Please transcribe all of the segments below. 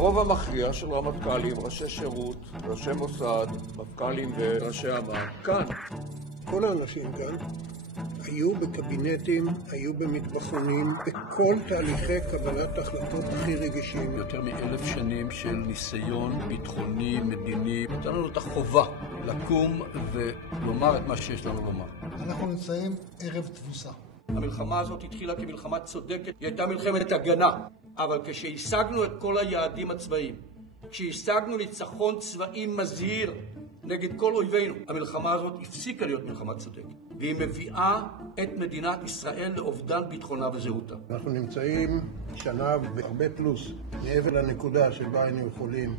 הרוב המכריע של רמטכ"לים, ראשי שירות, ראשי מוסד, מפכ"לים וראשי אמ"ן כאן. כל האנשים כאן היו בקבינטים, היו במטבחונים, בכל תהליכי קבלת החלטות הכי רגישים. יותר מ1000 שנים של ניסיון ביטחוני, מדיני, נתן לנו את החובה לקום ולומר את מה שיש לנו לומר. אנחנו נמצאים ערב תבוסה. המלחמה הזאת התחילה כמלחמה צודקת, היא הייתה מלחמת הגנה, אבל כשהשגנו את כל היעדים הצבאיים, כשהשגנו ניצחון צבאי מזהיר נגד כל אויבינו, המלחמה הזאת הפסיקה להיות מלחמה צודקת, והיא מביאה את מדינת ישראל לאובדן ביטחונה וזהותה. אנחנו נמצאים שנה והרבה פלוס מעבר לנקודה שבה היינו יכולים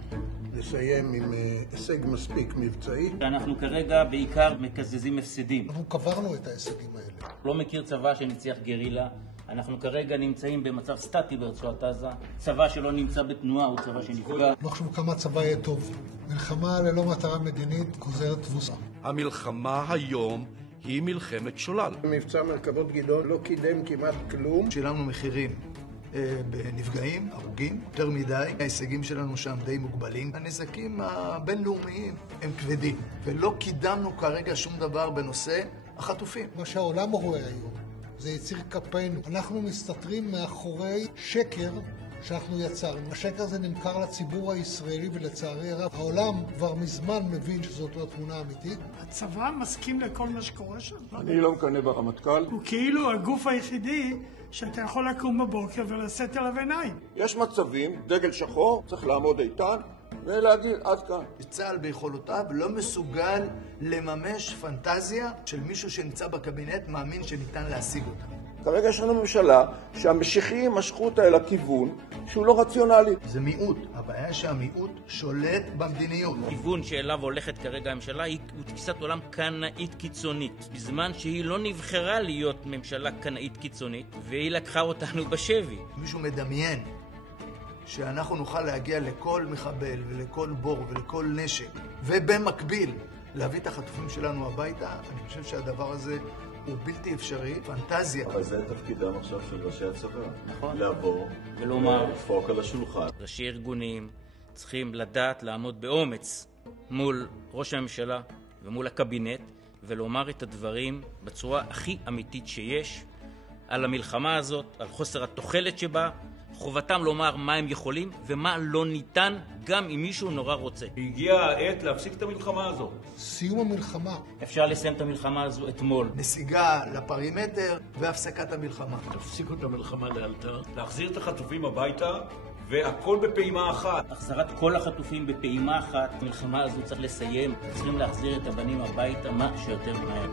לסיים עם הישג מספיק מבצעי. אנחנו כרגע בעיקר מקזזים הפסדים. אנחנו קברנו את ההישגים האלה. לא מכיר צבא שניצח גרילה. אנחנו כרגע נמצאים במצב סטטי ברצועת עזה. צבא שלא נמצא בתנועה הוא צבא שנפגע. לא חשוב כמה צבא יהיה טוב. מלחמה ללא מטרה מדינית גוזרת תבוסה. המלחמה היום היא מלחמת שולל. מבצע מרכבות גדעון לא קידם כמעט כלום. שילמנו מחירים בנפגעים, הרוגים, יותר מדי. ההישגים שלנו שם די מוגבלים. הנזקים הבינלאומיים הם כבדים. ולא קידמנו כרגע שום דבר בנושא החטופים. מה שהעולם רואה היום זה יציר כפינו. אנחנו מסתתרים מאחורי שקר שאנחנו יצרנו. השקר הזה נמכר לציבור הישראלי ולצערי הרב העולם כבר מזמן מבין שזאת לא התמונה האמיתית. הצבא מסכים לכל מה שקורה שם. אני לא מקנא ברמטכ"ל. הוא כאילו הגוף היחידי שאתה יכול לקום בבוקר ולשאת אליו עיניים. יש מצבים, דגל שחור, צריך לעמוד איתן ולהגיד עד כאן. צה"ל ביכולותיו לא מסוגל לממש פנטזיה של מישהו שנמצא בקבינט מאמין שניתן להשיג אותה. כרגע יש לנו ממשלה שהמשיחיים משכו אותה אל הכיוון שהוא לא רציונלי. זה מיעוט. הבעיה שהמיעוט שולט במדיניות. הכיוון שאליו הולכת כרגע הממשלה הוא תפיסת עולם קנאית קיצונית. בזמן שהיא לא נבחרה להיות ממשלה קנאית קיצונית והיא לקחה אותנו בשבי. מישהו מדמיין שאנחנו נוכל להגיע לכל מחבל ולכל בור ולכל נשק ובמקביל להביא את החטופים שלנו הביתה, אני חושב שהדבר הזה הוא בלתי אפשרי, פנטזיה. אבל זה תפקידם עכשיו של ראשי הצבא. נכון. לעבור ולומר, לפרוק על השולחן. ראשי ארגונים צריכים לדעת לעמוד באומץ מול ראש הממשלה ומול הקבינט ולומר את הדברים בצורה הכי אמיתית שיש על המלחמה הזאת, על חוסר התוחלת שבה. חובתם לומר מה הם יכולים ומה לא ניתן, גם אם מישהו נורא רוצה. הגיעה העת להפסיק את המלחמה הזאת. סיום המלחמה. אפשר לסיים את המלחמה הזו אתמול. נסיגה לפרימטר והפסקת המלחמה. תפסיקו את המלחמה לאלתר, להחזיר את החטופים הביתה, והכל בפעימה אחת. החזרת כל החטופים בפעימה אחת. המלחמה הזו צריך לסיים. צריכים להחזיר את הבנים הביתה מה שיותר מהר.